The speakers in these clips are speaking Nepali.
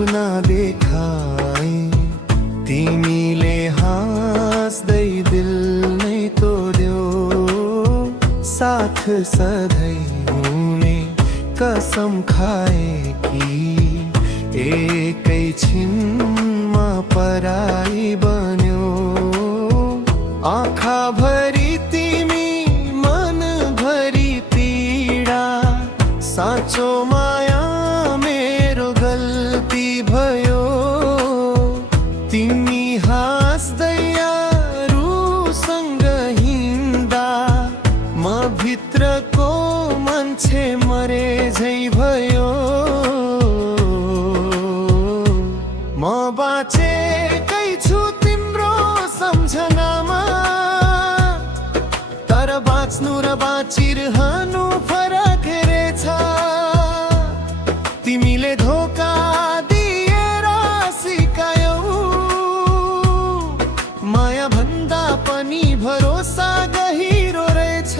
सपना देखाए तिमीले हाँस्दै दिल नै तोड्यो साथ सधैँ हुने कसम खाए कि एकै छिनमा पराई बन्यो आँखा भरी तिमी मन भरी पीडा साँचो माया मेरो गल्ती भयो तिमी हाँस्दै अरूसँग हिँड्दा म भित्रको मान्छे मरे झै भयो म बाँचेकै छु तिम्रो सम्झनामा तर बाँच्नु र बाँचिरहनु फरक रहेछ तिमीले धोका दिएर सिकायौ माया भन्दा पनि भरोसा गहिरो रहेछ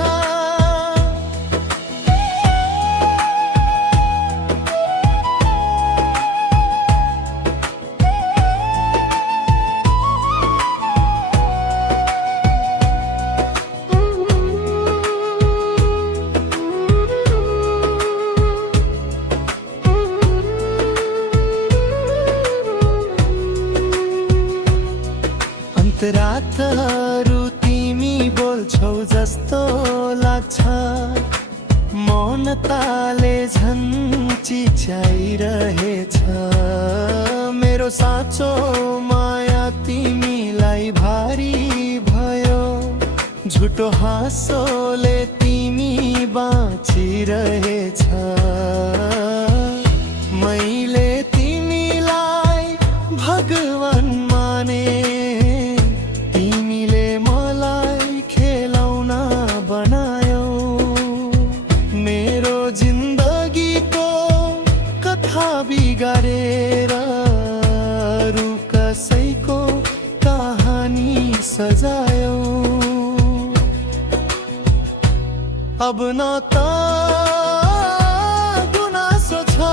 रातहरू तिमी बोल्छौ जस्तो लाग्छ मौनताले झन् चिच्याइरहेछ मेरो साँचो माया तिमीलाई भारी भयो झुटो हाँसोले तिमी बाँचिरहेछ मैले तिमीलाई भगवान माने बिगारेर अरू कसैको कहानी सजायौ अब न त गुनासो छ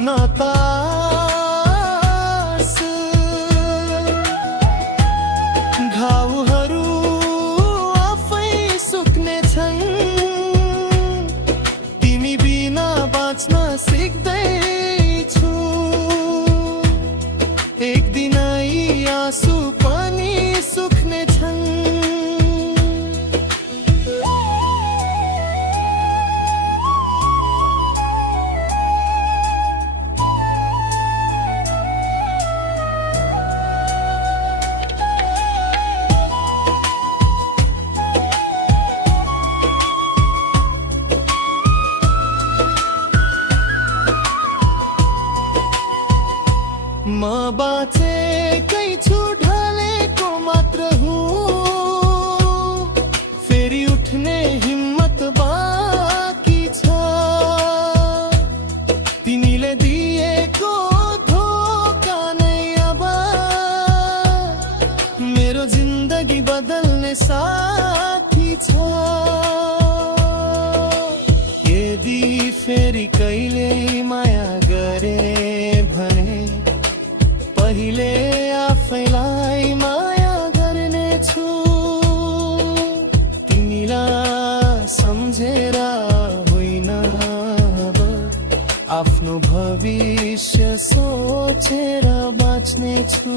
न त घाउहरू आफै सुक्नेछन् तिमी बिना बाँच्न सिक्दैछु एक दिन यी आँसु पनि सुक्नेछन् म बाँचेकै छु ढलेको मात्र हुँ फेरि उठ्ने हिम्मत बाँकी छ तिमीले दिएको धोका नै अब मेरो जिन्दगी बदल्ने साथी छ यदि फेरि कहिले माया गरे भने पहिले आफैलाई माया गर्नेछु तिमीलाई सम्झेर होइन अब आफ्नो भविष्य सोचेर बाँच्नेछु